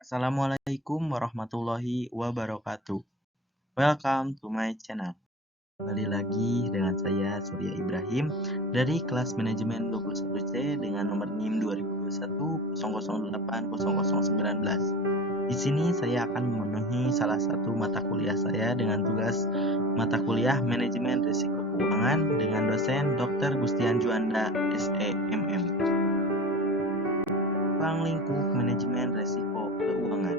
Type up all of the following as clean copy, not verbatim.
Assalamualaikum warahmatullahi wabarakatuh. Welcome to my channel. Kembali lagi dengan saya Surya Ibrahim dari kelas manajemen 21C dengan nomor NIM 2021 Di sini saya akan memenuhi salah satu mata kuliah saya dengan tugas mata kuliah manajemen risiko keuangan dengan dosen Dr. Gustian Juanda SEMM. Ruang lingkup manajemen risiko keuangan.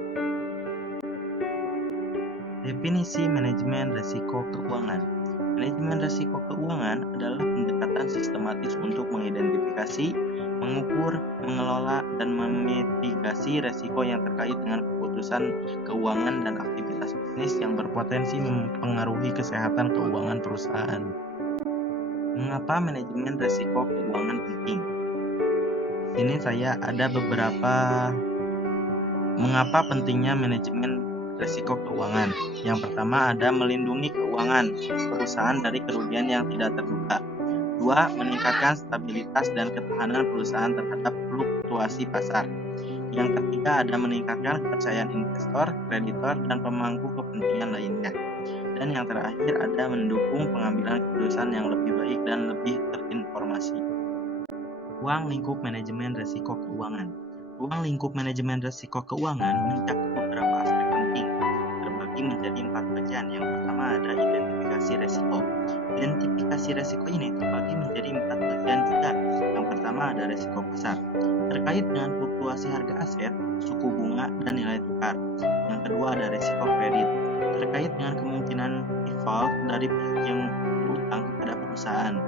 Definisi manajemen risiko keuangan. Manajemen risiko keuangan adalah pendekatan sistematis untuk mengidentifikasi, mengukur, mengelola, dan memitigasi risiko yang terkait dengan keputusan keuangan dan aktivitas bisnis yang berpotensi mempengaruhi kesehatan keuangan perusahaan. Mengapa manajemen risiko keuangan penting? Di sini saya ada beberapa mengapa pentingnya manajemen risiko keuangan. Yang pertama ada melindungi keuangan perusahaan dari kerugian yang tidak terduga. 2. Meningkatkan stabilitas dan ketahanan perusahaan terhadap fluktuasi pasar. Yang ketiga ada meningkatkan kepercayaan investor, kreditor, dan pemangku kepentingan lainnya. Dan yang terakhir ada mendukung pengambilan keputusan yang lebih baik dan lebih terinformasi. Ruang lingkup manajemen risiko keuangan. Ruang lingkup manajemen risiko keuangan mencakup beberapa aspek penting, terbagi menjadi 4 bagian. Yang pertama ada identifikasi risiko. Identifikasi risiko ini terbagi menjadi 4 bagian juga. Yang pertama ada risiko pasar, terkait dengan fluktuasi harga aset, suku bunga, dan nilai tukar. Yang kedua ada risiko kredit, terkait dengan kemungkinan default dari pihak yang berutang kepada perusahaan.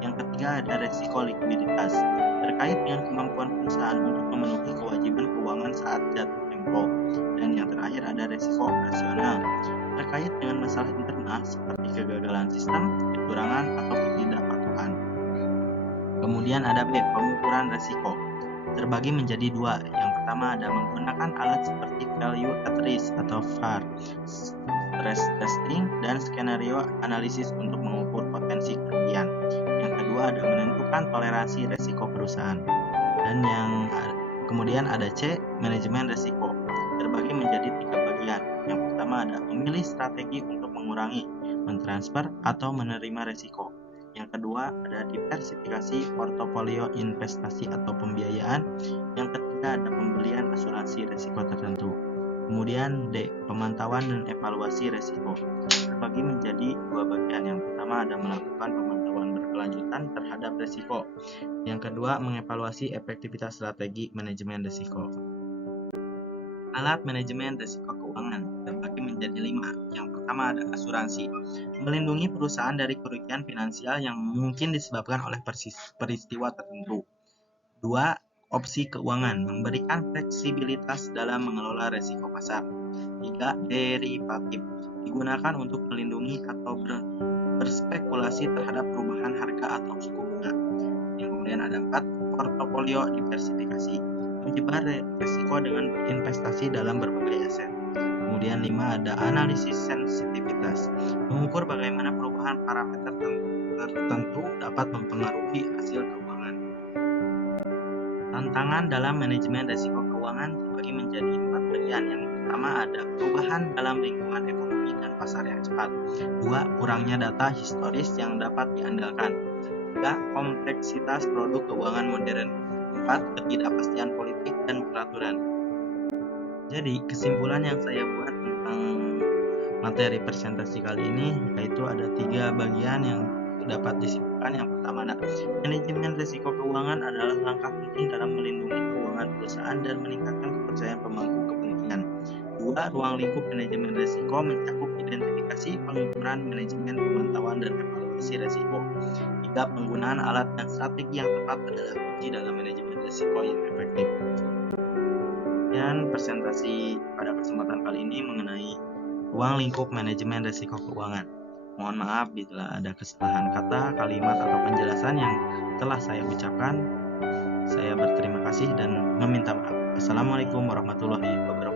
Yang ketiga ada risiko likuiditas, terkait dengan kemampuan perusahaan untuk memenuhi kewajiban keuangan saat jatuh tempo. Dan yang terakhir ada risiko operasional, terkait dengan masalah internal seperti kegagalan sistem, kecurangan, atau ketidakpatuhan. Kemudian ada B, pengukuran risiko, terbagi menjadi 2. Yang pertama ada menggunakan alat seperti value at risk atau VAR, stress testing, dan skenario analisis untuk mengukur potensi kerugian. Yang kedua ada menentukan toleransi risiko perusahaan. Dan kemudian ada C, manajemen risiko, terbagi menjadi 3 bagian. Yang pertama ada memilih strategi untuk mengurangi, mentransfer, atau menerima risiko. Yang kedua ada diversifikasi portofolio investasi atau pembiayaan. Yang ketiga ada pembelian asuransi risiko tertentu. Kemudian D, pemantauan dan evaluasi risiko, terbagi menjadi 2 bagian. Yang pertama ada melakukan pemantauan berkelanjutan terhadap risiko. Yang kedua mengevaluasi efektivitas strategi manajemen risiko. Alat manajemen risiko keuangan terbagi menjadi 5. Yang pertama ada asuransi, melindungi perusahaan dari kerugian finansial yang mungkin disebabkan oleh peristiwa tertentu. 2. Opsi keuangan, memberikan fleksibilitas dalam mengelola risiko pasar. 3. Derivatif, digunakan untuk melindungi atau berspekulasi terhadap perubahan harga atau suku bunga. Yang kemudian ada 4. Portofolio diversifikasi, menyebar risiko dengan berinvestasi dalam berbagai aset. Kemudian 5. Ada analisis sensitivitas, mengukur bagaimana perubahan parameter tertentu dapat mempengaruhi hasil keuangan. Tantangan dalam manajemen risiko keuangan terbagi menjadi 4 bagian. Yang pertama ada perubahan dalam lingkungan ekonomi dan pasar yang cepat. 2. Kurangnya data historis yang dapat diandalkan. 3. Kompleksitas produk keuangan modern. 4. Ketidakpastian politik dan peraturan. Jadi kesimpulan yang saya buat tentang materi presentasi kali ini yaitu ada 3 bagian yang dapat disimpulkan. Yang pertama ada manajemen risiko keuangan adalah langkah penting dalam melindungi keuangan perusahaan dan meningkatkan kepercayaan pemangku kepentingan. 2. Ruang lingkup manajemen risiko mencakup identifikasi, pengukuran, manajemen, pemantauan, dan evaluasi risiko. 3. Penggunaan alat dan strategi yang tepat adalah kunci dalam manajemen risiko yang efektif. Dan presentasi pada kesempatan kali ini mengenai ruang lingkup manajemen risiko keuangan. Mohon maaf bila ada kesalahan kata, kalimat, atau penjelasan yang telah saya ucapkan. Saya berterima kasih dan meminta maaf. Assalamualaikum warahmatullahi wabarakatuh.